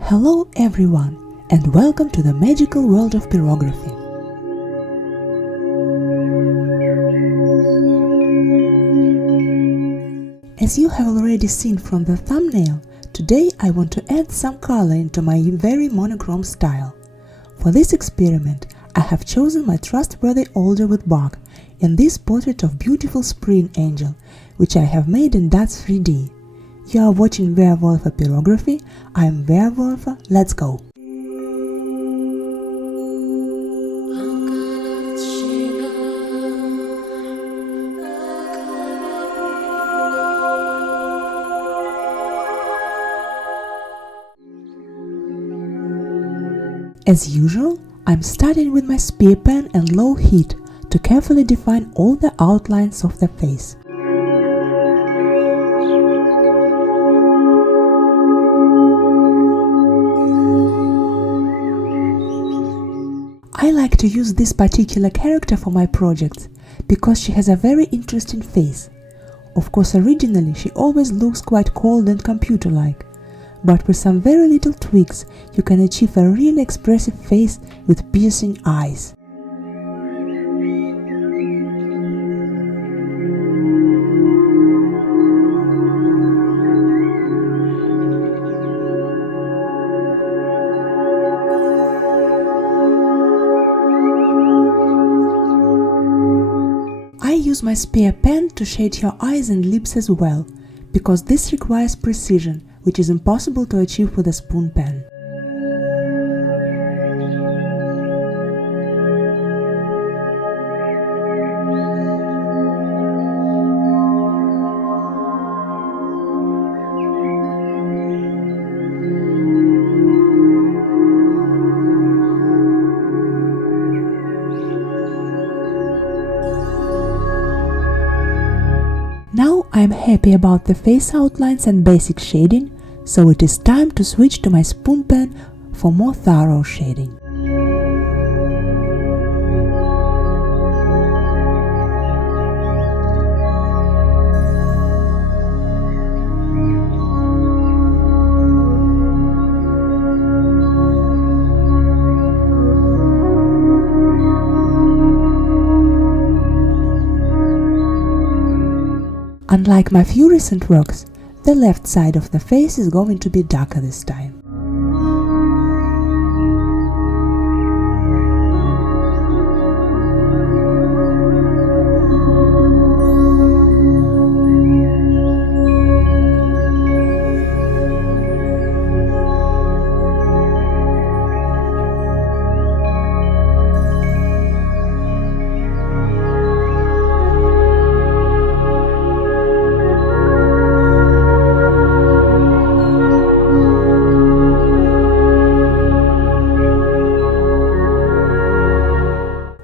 Hello everyone, and welcome to the magical world of pyrography. As you have already seen from the thumbnail, today I want to add some color into my very monochrome style. For this experiment, I have chosen my trustworthy alder with bark and this portrait of beautiful spring angel, which I have made in Dots 3D. You are watching Werewolf Pyrography. I am Werewolf. Let's go! As usual, I'm starting with my spear pen and low heat to carefully define all the outlines of the face. I like to use this particular character for my projects because she has a very interesting face. Of course, originally she always looks quite cold and computer-like, but with some very little tweaks you can achieve a really expressive face with piercing eyes. I use my spear pen to shade her eyes and lips as well, because this requires precision, which is impossible to achieve with a spoon pen. Now I am happy about the face outlines and basic shading, so it is time to switch to my spoon pen for more thorough shading. Unlike my few recent works, the left side of the face is going to be darker this time.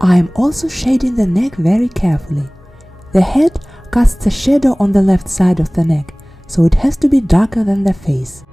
I am also shading the neck very carefully. The head casts a shadow on the left side of the neck, so it has to be darker than the face.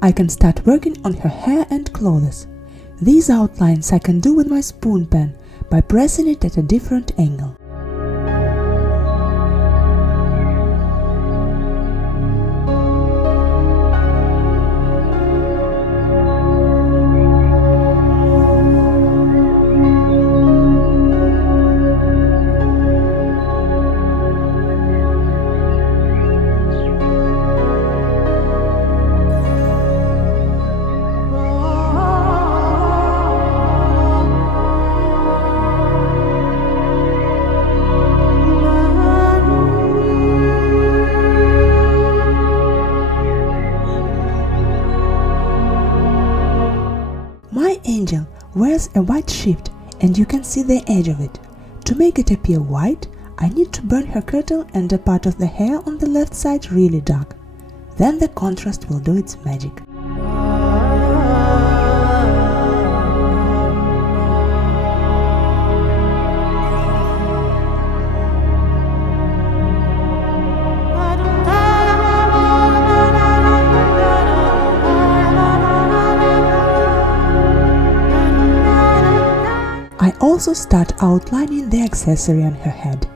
I can start working on her hair and clothes. These outlines I can do with my spoon pen by pressing it at a different angle. My angel wears a white shift and you can see the edge of it. To make it appear white, I need to burn her kirtle and a part of the hair on the left side really dark. Then the contrast will do its magic. I also start outlining the accessory on her head.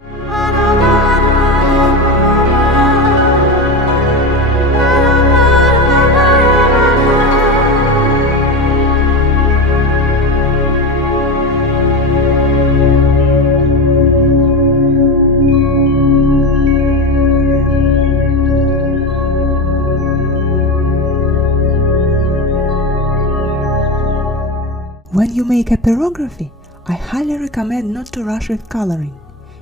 When you make a pyrography, I highly recommend not to rush with coloring.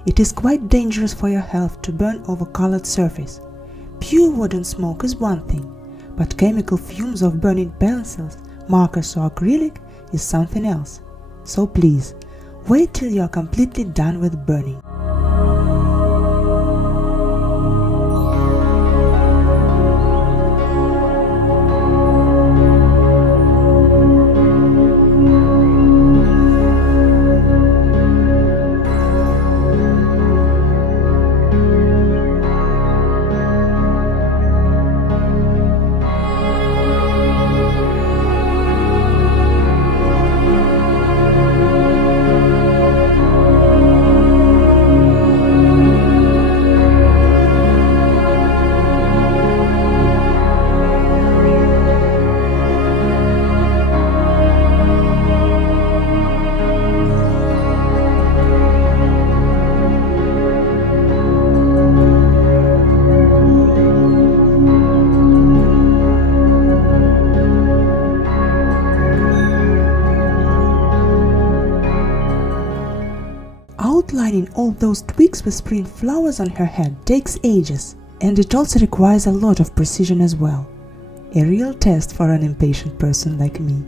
It is quite dangerous for your health to burn over colored surface. Pure wood and smoke is one thing, but chemical fumes of burning pencils, markers or acrylic is something else. So please, wait till you are completely done with burning. Outlining all those twigs with spring flowers on her head takes ages, and it also requires a lot of precision as well. A real test for an impatient person like me.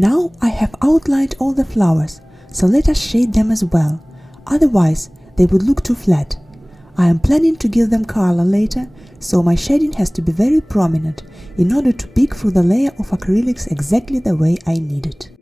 Now I have outlined all the flowers, so let us shade them as well, otherwise they would look too flat. I am planning to give them color later, so my shading has to be very prominent in order to peek through the layer of acrylics exactly the way I need it.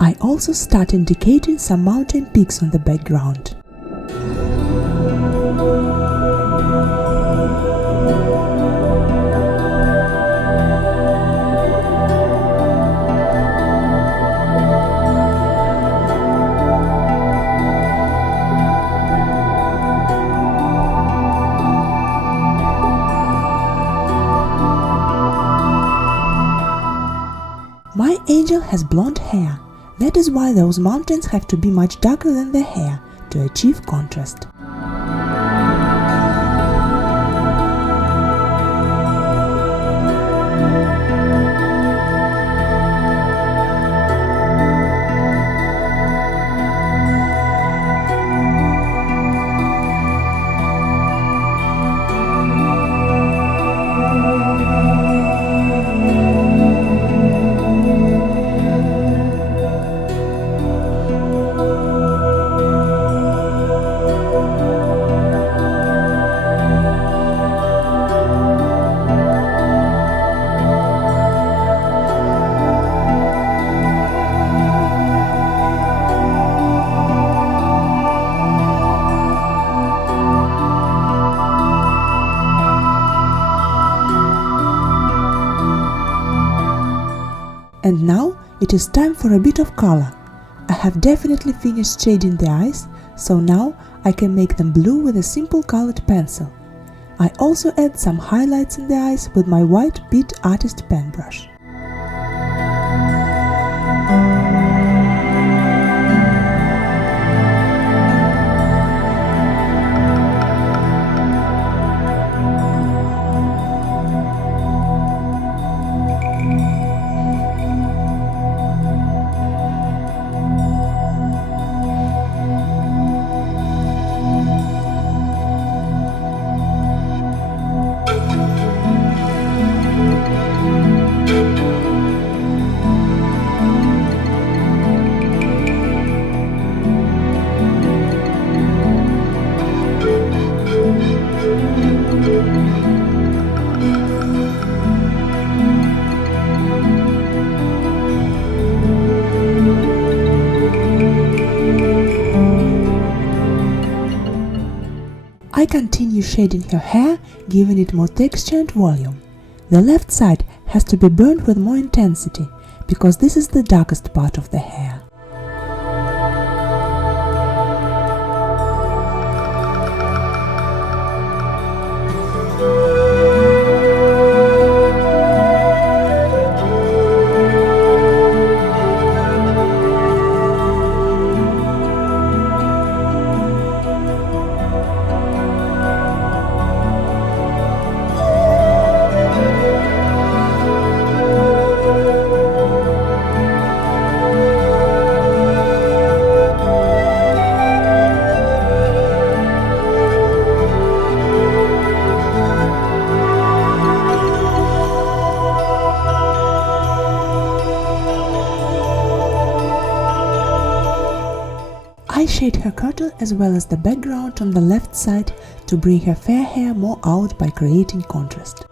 I also start indicating some mountain peaks on the background. My angel has blonde hair. That is why those mountains have to be much darker than the hair to achieve contrast. And now it is time for a bit of color. I have definitely finished shading the eyes, so now I can make them blue with a simple colored pencil. I also add some highlights in the eyes with my white Pitt artist pen brush. I continue shading her hair, giving it more texture and volume. The left side has to be burned with more intensity, because this is the darkest part of the hair. I shade her kirtle as well as the background on the left side to bring her fair hair more out by creating contrast.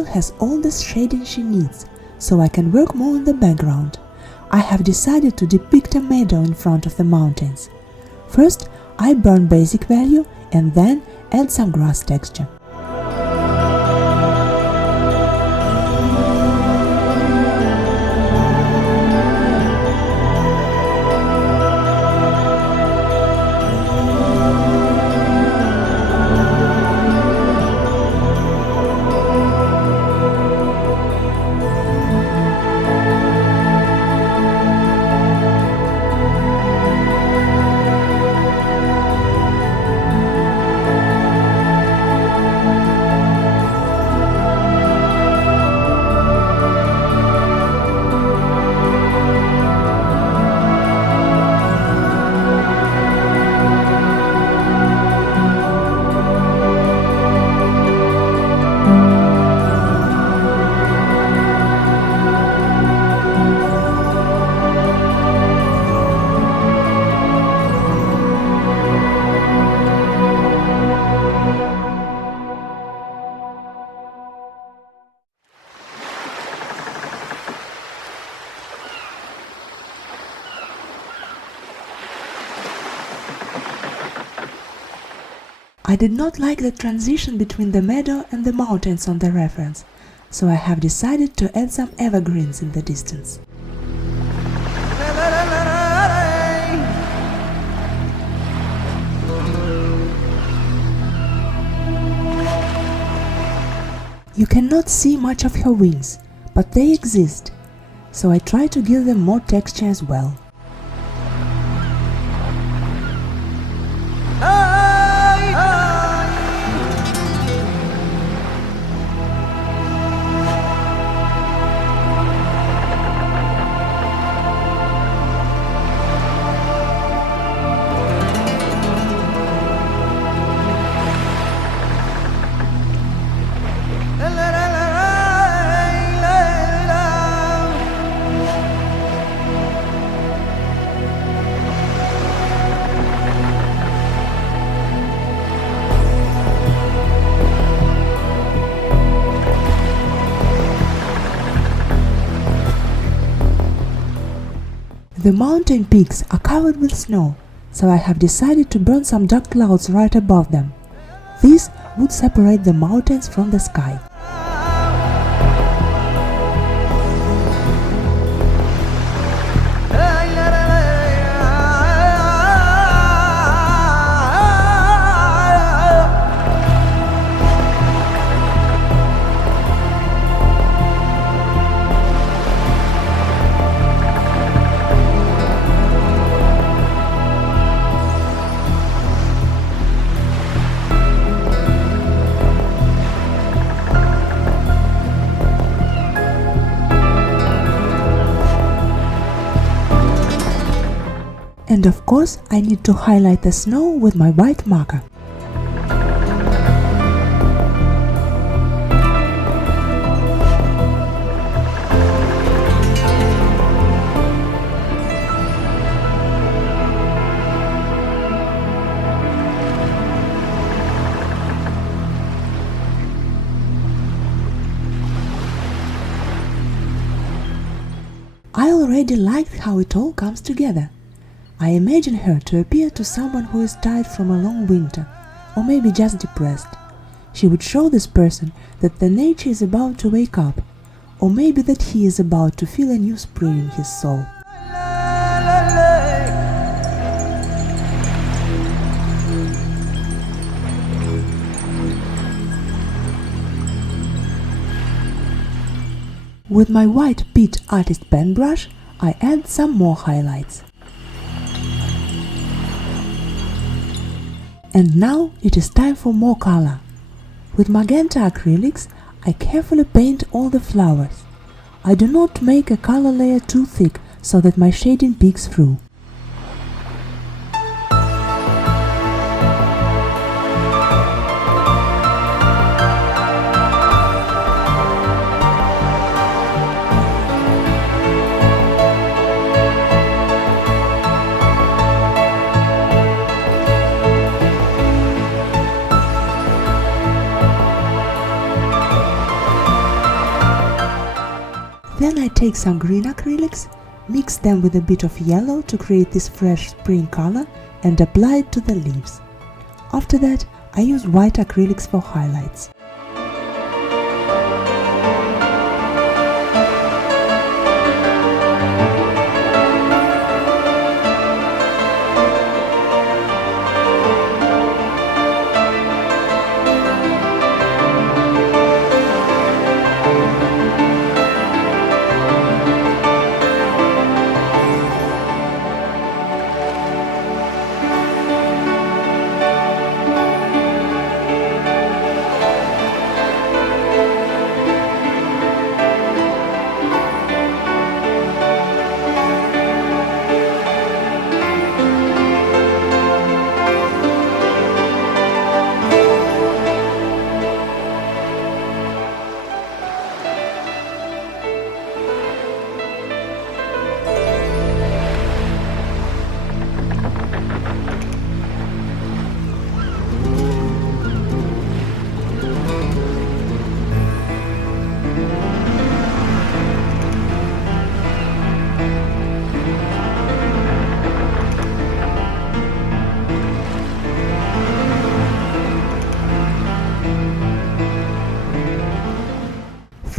still has all the shading she needs, so I can work more in the background. I have decided to depict a meadow in front of the mountains. First, I burn basic value and then add some grass texture. I did not like the transition between the meadow and the mountains on the reference, so I have decided to add some evergreens in the distance. You cannot see much of her wings, but they exist, so I try to give them more texture as well. The mountain peaks are covered with snow, so I have decided to burn some dark clouds right above them. This would separate the mountains from the sky. And of course, I need to highlight the snow with my white marker. I already liked how it all comes together. I imagine her to appear to someone who is tired from a long winter, or maybe just depressed. She would show this person that the nature is about to wake up, or maybe that he is about to feel a new spring in his soul. With my white Pitt artist pen brush, I add some more highlights. And now it is time for more color. With magenta acrylics, I carefully paint all the flowers. I do not make a color layer too thick so that my shading peeks through. Then I take some green acrylics, mix them with a bit of yellow to create this fresh spring color and apply it to the leaves. After that, I use white acrylics for highlights.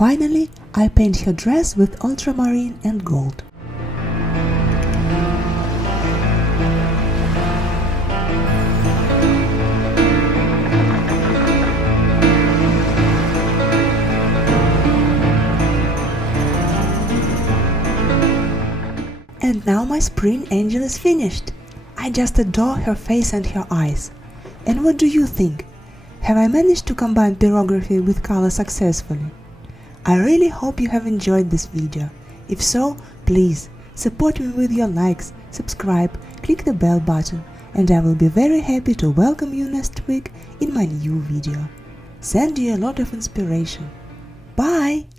Finally, I paint her dress with ultramarine and gold. And now my spring angel is finished. I just adore her face and her eyes. And what do you think? Have I managed to combine pyrography with color successfully? I really hope you have enjoyed this video. If so, please support me with your likes, subscribe, click the bell button, and I will be very happy to welcome you next week in my new video. Send you a lot of inspiration. Bye!